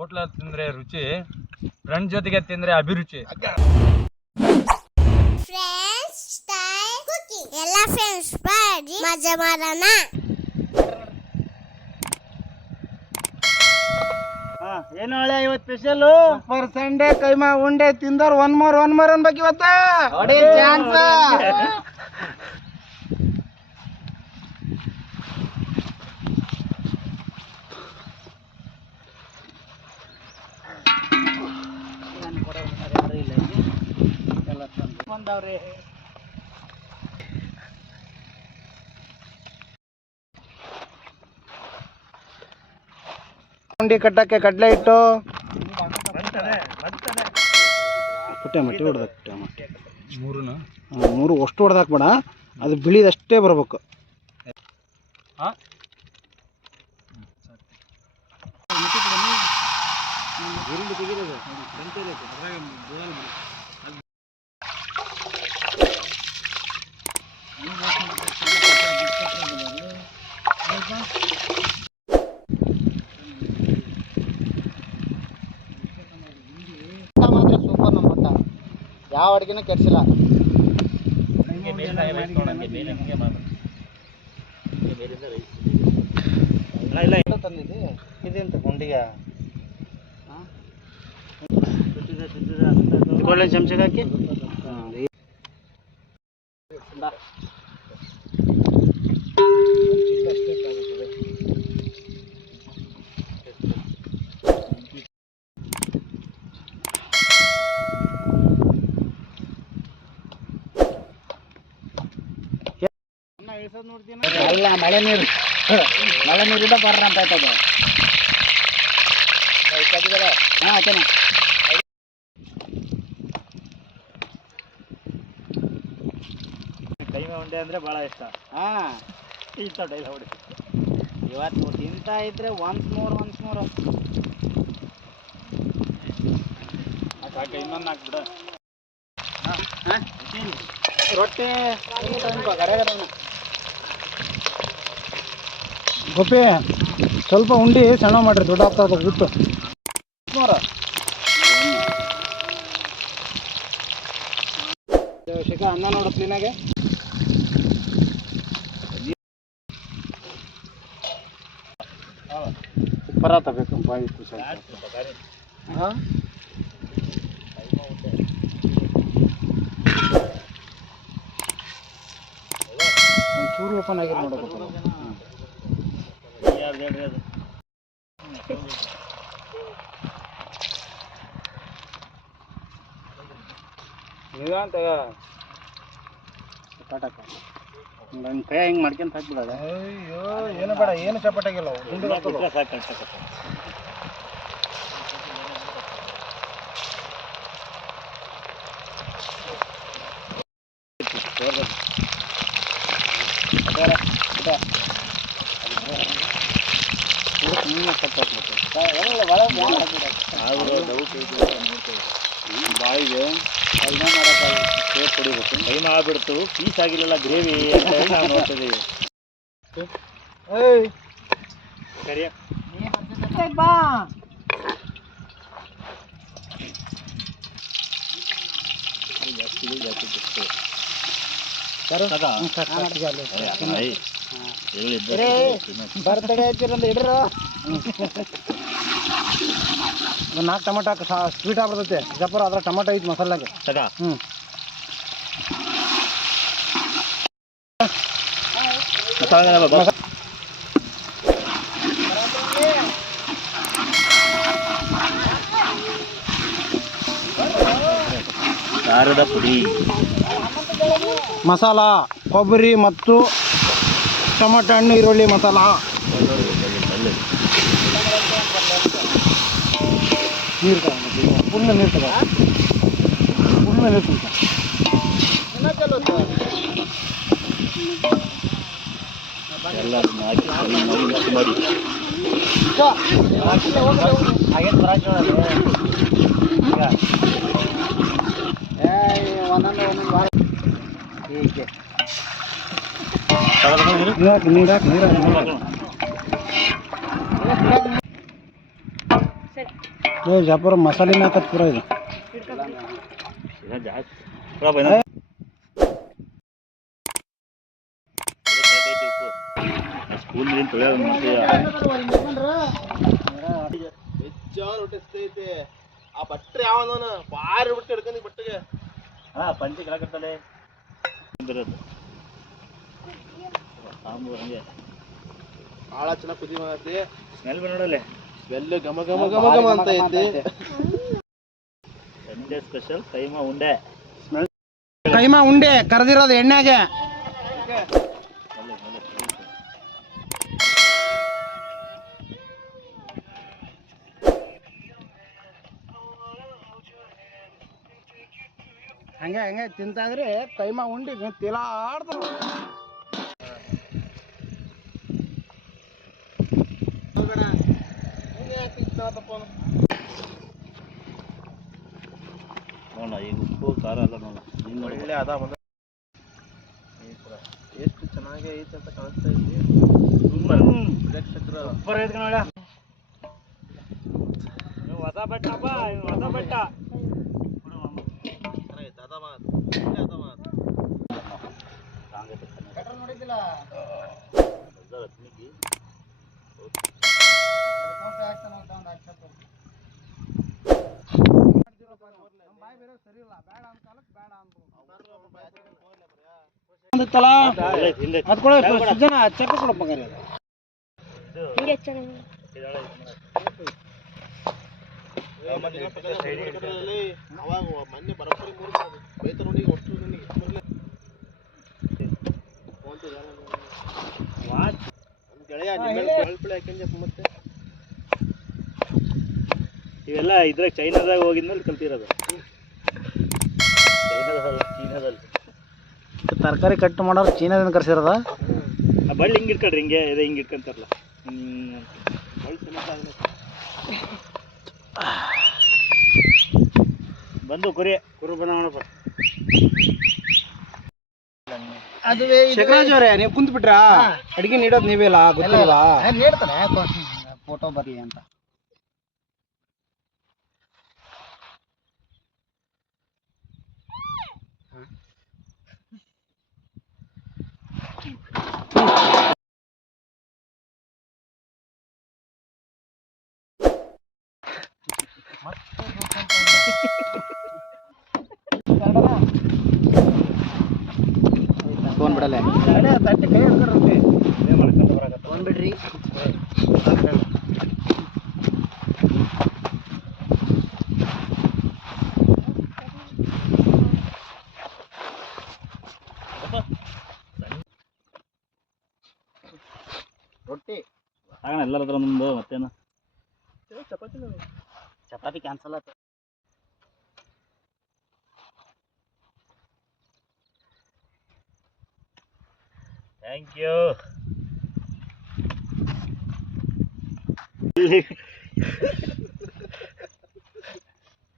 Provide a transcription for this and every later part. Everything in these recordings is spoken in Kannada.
ಹೋಟ್ಲಲ್ಲಿ ತಿಂದ್ರೆ ರುಚಿ, ಫ್ರೆಂಡ್ ಜೊತೆಗೆ ತಿಂದ್ರೆ ಅಭಿರುಚಿ. ಎಲ್ಲ ಫ್ರೆಂಡ್ಸ್ ಬಾಡಿ ಮಜಾ ಮಾಡೋಣ. ಏನು ಹಳೆ ಇವತ್ತು ಸ್ಪೆಷಲ್ ಫಾರ್ ಸಂಡೇ ಕೈಮಾ ಉಂಡೆ ತಿಂದರ್ ಒನ್ ಮೋರ್ ಅನ್ಬೇಕು ಇವತ್ತ. ನೋಡಿ ಚಾನ್ಸ್. ಬಂದವ್ರಿ ಉಂಡಿ ಕಟ್ಟಕ್ಕೆ ಕಡ್ಲೆ ಇಟ್ಟು ಪುಟ್ಟೆ ಮಟ್ಟಿ ಹೊಡೆದ ಮೂರು ಅಷ್ಟು ಹೊಡೆದಾಕ್ಬೇಡ, ಅದು ಬಿಳಿದಷ್ಟೇ ಬರ್ಬೇಕು. ಸೂಪರ್ ನಮ್ಮ ಮಟ್ಟ, ಯಾವ ಅಡುಗೆನೂ ಕೆಡಿಸಿಲ್ಲ. ತಂದಿದ್ದೆ ಇದೆಂತ ಗುಂಡಿಗೆ ಒಳ್ಳೆ ಚಮಚಗೆ ಹಾಕಿ ಅಲ್ಲ ಮಳೆ ನೀರಿಂದ ಬರ್ರ ಅಂತ ಆಯ್ತದ. ಹಾಂ ಆಚೆನ ಕೈಮೆ ಉಂಡೆ ಅಂದರೆ ಭಾಳ ಇಷ್ಟ. ಹಾಂ ಇಂಥ ಡೈಲ ಹೊಡಿ ಇವತ್ತು ತಿಂತಾ ಇದ್ರೆ ಒನ್ಸ್ ಮೋರ್ ಸಾಕ, ಇನ್ನೊಂದು ಹಾಕ್ಬಿಡ. ಹಾಂ ರೊಟ್ಟಿ ಗೋಪಿ ಸ್ವಲ್ಪ ಉಂಡಿ ಸಣ್ಣ ಮಾಡ್ರಿ, ದೊಡ್ಡ ಆಗ್ತಾ ಬಿಟ್ಟು ಶಿಖ ಅನ್ನ ನೋಡು ಕ್ಲೀನಾಗೆ. ಸೂಪರ್ ತಗೋಬೇಕು ಬಾಯಿತ್ತು ಸರ್. ಹಾಂ ಒಂಚೂರು ಓಪನ್ ಆಗಿರೋ ನೋಡಬೇಕು. ನಿಧಾನ ತಗ ಚಪಾಟಕ ನನ್ನ ಕೈ ಹಿಂಗೆ ಮಾಡ್ಕೊಂತ ಹಾಕ್ಬಿಡೋದ. ಅಯ್ಯೋ ಏನು ಬೇಡ, ಏನು ಚಪಾಟಾಗಿಲ್ಲ ಬಾಯಿಗೆ ಕೈಮಾ ಮಾಡೋಕ್ಕಾಗಿ ಹೊಡಿಬೇಕು. ಕೈಮಾ ಆಗ್ಬಿಡ್ತು, ಪೀಸ್ ಆಗಿಲ್ಲ ಗ್ರೇವಿ ಅಂತ ಹೇಳಿ ನಾವು ನೋಡ್ತಿದ್ದೀವಿ. ಏಯ್ ಸರಿಯ ಬಾ ಬರ್ತಡೇ ಆಯ್ತಿರಂದ ಇಡ್ರ. ಒಂದು 4 ಟೊಮೆಟೊ ಹಾಕಿ ಸ್ವೀಟ್ ಆಗ್ಬಿಡ್ತೈತೆ ಜಪ್ಪರ. ಅದ್ರ ಟೊಮೆಟೊ ಐತಿ ಮಸಾಲಾಗೆ. ಹ್ಞೂ ಖಾರದ ಪುಡಿ, ಮಸಾಲ, ಕೊಬ್ಬರಿ ಮತ್ತು ಟೊಮೆಟೊ ಹಣ್ಣು, ಈರುಳ್ಳಿ ಮಸಾಲ. ನೀರು ತಗೊಂಡು ಫುಲ್ ನೀರು ತಗೋ, ಫುಲ್ ನೀರು ತುಂಬ ಎಲ್ಲ ಮಿಕ್ಸ್ ಮಾಡಿ ಹಾಗೆ ಬರಾಜ್ ಒಂದೊಂದು ವಾರ ಹೀಗೆ ನೀರು ಹಾಕಿ ಜಾಪುರ ಮಸಾಲೆ ಹಾಕತ್ ಪೂರ ಇದು ಆ ಬಟ್ರೆ ಯಾವನ ಬಾರಿ ಬಿಟ್ಟು ಹಿಡ್ಕೊಂಡು ಬಟ್ಟೆಗೆ ಪಂಚಿ ಕೆಳಕತ್ತಲೆ ಸಾಂಬಾರು ಹಂಗೆ ಭಾಳ ಚೆನ್ನಾಗಿ ಕುದಿ ಮಾಡತ್ತೆ. ಸ್ಮೆಲ್ ನೋಡಲೆ ಸ್ಮೆಲ್ ಘಮ ಘಮ ಘಮ ಘಮ ಅಂತ ಐತಿ. ಸಂಡೆ ಸ್ಪೆಷಲ್ ಕೈಮಾ ಉಂಡೆ. ಕೈಮಾ ಉಂಡೆ ಕರೆದಿರೋದು ಎಣ್ಣೆಗೆ. ಹಂಗೆ ಹಂಗೆ ತಿಂತಾದ್ರೆ ಕೈಮಾ ಉಂಡಿ ತಿಲಾಡ್ತಾವ. ನೋಡ ಈಗ ಉಪ್ಪು ಖಾರ ಎಲ್ಲ ನೋಡ ಒಳ್ಳೆ ಅದ ಬಂದ ಎಷ್ಟು ಚೆನ್ನಾಗಿ ಐತೆ ಅಂತ ಕಾಣಿಸ್ತಾ ಐತಿ. ಸೂಪರ್ ಪ್ರೇಕ್ಷಕರ ಸೂಪರ್ ಐತೆ ನೋಡ. ಹೊಸ ಬಟ್ಟಪ್ಪ ಹೊಸ ಬಟ್ಟ ಅದ ಮಾತು ಅದ ಮಾತು ನೋಡಿದ್ದಿಲ್ಲ ಚಕ್ಕ ಕೊಡಪ್ಪ ಅವಾಗ ಮೊನ್ನೆ ಬರೋಬ್ಬರಿ ಬೈತ ನೋಡಿ ಒಟ್ಟು ಗೆಳೆಯ ಬೆಳ್ಪಳೆ ಹಾಕ್ಯಂಜಪ್ಪ ಮತ್ತೆ ಇವೆಲ್ಲ ಇದ್ರಾಗ ಚೈನಾದಾಗ ಹೋಗಿದ್ಮೇಲೆ ಕಲ್ತಿರೋದು. ಚೀನಾದಲ್ಲಿ ತರಕಾರಿ ಕಟ್ ಮಾಡೋರು ಚೀನಾದಿಂದ ಕರ್ಸಿರೋದ. ಆ ಬಳ್ಳಿ ಹಿಂಗೆ ಇಟ್ಕೊಳ್ರಿ ಹಿಂಗೆ ಇದೆ ಹಿಂಗೆ ಇಟ್ಕೊಂತಾರಲ್ಲ ಬಳ್ಳಿ ಸಮೇತ ಆಗಲಿ. ಬಂದು ಕುರು ಬನ್ನಪ್ಪ. ಶೇಖರಾಜ್ ಅವರೇ ನೀವು ಕುಂತ್ ಬಿಟ್ರಾ? ಅಡಿಗೆ ನೀಡೋದು ನೀವೆಲ್ಲ ಗೊತ್ತಿಲ್ಲ. ನೀಡ್ತಾನೆ ಫೋಟೋ ಬರ್ಲಿ ಅಂತ. ಫೋನ್ ಬಿಡಲ್ಲ ತಟ್ಟೆ ಕೈ ಹಿಡ್ಕೊಡ್ರಿ ಫೋನ್ ಬಿಡ್ರಿ. ರೊಟ್ಟಿ ಆಗೋಣ ಎಲ್ಲರ ಹತ್ರ ಒಂದು ಮತ್ತೇನು ಚಪಾತಿ ಕ್ಯಾನ್ಸಲ್ ಆಯ್ತು. Thank you.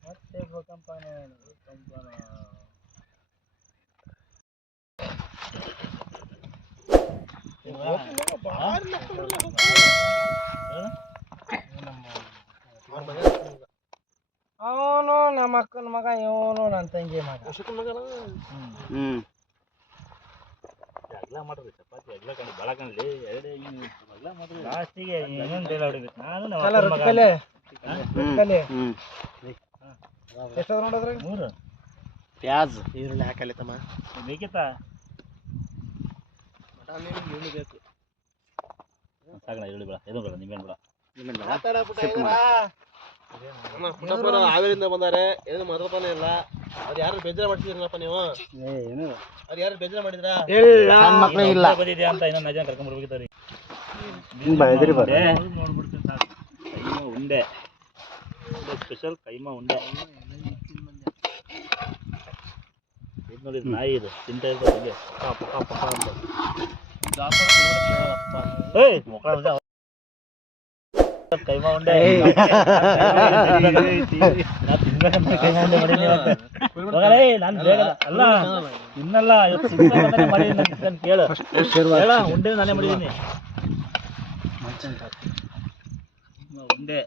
ಮತ್ತೆ ಭೂಕಂಪನ ಅವನು ನಮ್ಮ ಅಕ್ಕನ ಮಗ, ಇವನು ನನ್ನ ತಂಗಿ ಮಗ. ಅಗ್ಲ ಮಾಡ್ರಿ ಚಪಾತಿ ಅಗ್ಲ ಕಂಡು ಭಾಳ ಕಾಣಲಿ ಎರಡೇ ಅಗ್ಲ ಮಾಡ್ರಿ. ಲಾಸ್ಟಿಗೆ ಇನ್ನೊಂದು ಡೈಲ ಹೊಡಿಬೇಕು. ನಾನು ನಮ್ಮ ಎಷ್ಟದ ನೋಡಿದ್ರಿ? 3 ಪ್ಯಾಜ್ ಈರುಳ್ಳಿ ಹಾಕಲಿ ತಮ್ಮ ಬೇಕಿತ್ತಾ? ಬೇಕು ಸಾಕಣ ಈರುಳ್ಳಿ ಬೇಡ, ಇದು ಬೇಡ, ನಿಂಬೆಹಣ್ಣು ಬೇಡ. ಪುಟ್ಟಪ್ಪರು ಹಾವೇರಿಂದ ಬಂದಾರೆ, ಏನು ಮಾತಾಡ್ತಾನೆ ಇಲ್ಲ. ಅವ್ರು ಯಾರು ಬೇಜಾರು ಮಾಡ್ತಿದ್ರಲ್ಲಪ್ಪ ನೀವು? ಅವ್ರು ಯಾರು ಬೇಜಾರು ಮಾಡಿದ್ರಾ? ಮಕ್ಕಳು ಇಲ್ಲ ಬಂದಿದ್ಯಾ ಅಂತ ಇನ್ನೊಂದು ಜನ ಕರ್ಕೊಂಡ್ ಬರ್ಬೇಕಿತ್ತವ್ರಿ. ನೋಡ್ಬಿಡ್ತೀನಿ ಸಾಕು. ಕೈಮಾ ಉಂಡೆ ಸ್ಪೆಷಲ್ ಕೈಮಾ ಉಂಡೆ. ನೋಡಿ ನಾಯಿ ಇದು ತಿಂತಾ ಇರ್ತಾರೆ ಹಿಂಗೆ ಪಕ ಪಕ ಪಕ ಅಂತ. ಏಯ್ ಮಕ್ಕಳ ಕೈಮಾ ಉಂಡೆ ನಾನು ಬೇಗ ಅಲ್ಲ ಇನ್ನಲ್ಲ ಮಾಡಿದೀನಿ ಕೇಳು. ಹೇಳ ಉಂಡೆ ನಾನೇ ಮಾಡಿದ್ದೀನಿ. ಉಂಡೆ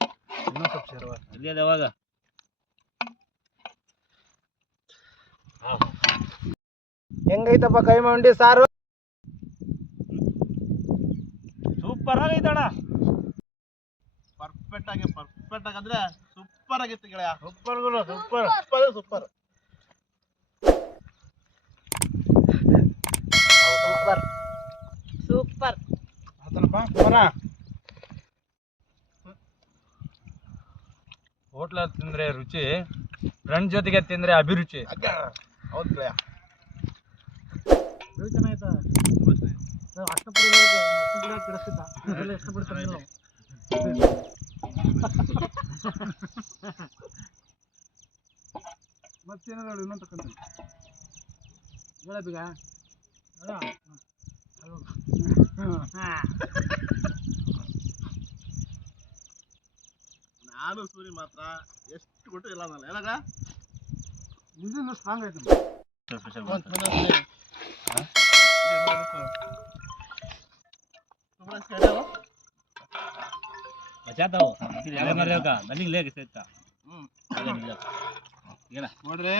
ಇನ್ನೊಂದು ಸ್ವಲ್ಪ ಸೇರುವ ಎಲ್ಲಿ ಅದ ಯಾವಾಗ ಹೆಂಗೈತಪ್ಪ ಕೈಮಾ ಉಂಡಿ ಸಾರು ಸೂಪರ್ ಆಗೈತಣ್ಣ. ಪರ್ಫೆಕ್ಟ್ ಆಗಿ ಅಂದ್ರೆ ಸೂಪರ್ ಆಗಿತ್ತು ಗೆಳೆಯ. ಸೂಪರ್ ಗುರು ಸೂಪರ್. ಸೂಪರ್ ಸೂಪರ್ ಆತನಪ್ಪ ಕುಮಾರ. ಹೋಟ್ಲಲ್ಲಿ ತಿಂದ್ರೆ ರುಚಿ, ಫ್ರೆಂಡ್ ಜೊತೆಗೆ ತಿಂದ್ರೆ ಅಭಿರುಚಿ. ಹೌದು ಗೆಳೆಯ. ಚೆನ್ನಾಯ್ತಾ ಅಷ್ಟಪಡಿ ಕೆಡಿಸ್ತಿದ್ದ ಇಷ್ಟಪಡ್ತಾರೆ ಮತ್ತೇನಾದ್ರು ಇನ್ನೊಂದು ತಕ್ಕಂತ ಹೇಳ ಬೀಗ ನಾನು ಸೂರಿ ಮಾತ್ರ ಎಷ್ಟು ಕೊಟ್ಟು ಇಲ್ಲ ನಾನು ಏನಾಗ ಮುಂದಿನ ಸ್ಟ್ರಾಂಗ್ ಆಯ್ತು. बचाता हो ले मरे का बलिंग ले किसे का ನೋಡ್ರಿ